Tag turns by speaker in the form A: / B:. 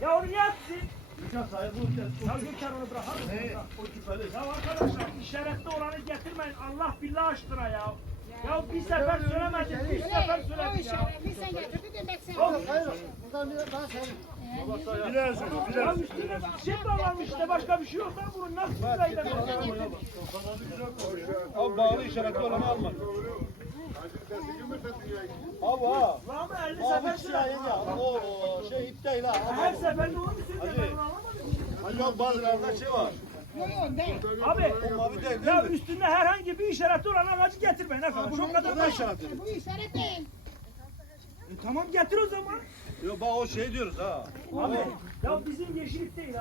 A: Ya onu yatsın.
B: Ya
A: Gökhan onu bırak. Ya arkadaşlar işaretli olanı getirmeyin. Allah billah aşkına ya. Ya bir sefer söylemedin, bir sefer söyledin ya.
C: Bir sen getirdin demek sen. Hayır. Buradan bir daha söyle
A: sürü. üstüne şey bağlanmış işte başka bir şey yok lan bunun nasıl sırayla
B: Abi bağlı işaretli olanı alma. Abi ha.
A: Lan ama 50 sefer Abi
B: yenge. O şey ip değil ha.
A: Her seferinde onu söylüyorum ben bunu
B: anlamadım. Hacı bazılarında şey var.
A: Abi O mavi değil ya değil mi? üstünde herhangi bir işareti olan aracı getirmeyin efendim. Çok
B: kadar da işaretli.
C: Bu işaret değil.
A: E, tamam getir o zaman.
B: Yok bak o şey diyoruz ha.
A: Abi ya bizim yeşillik değil.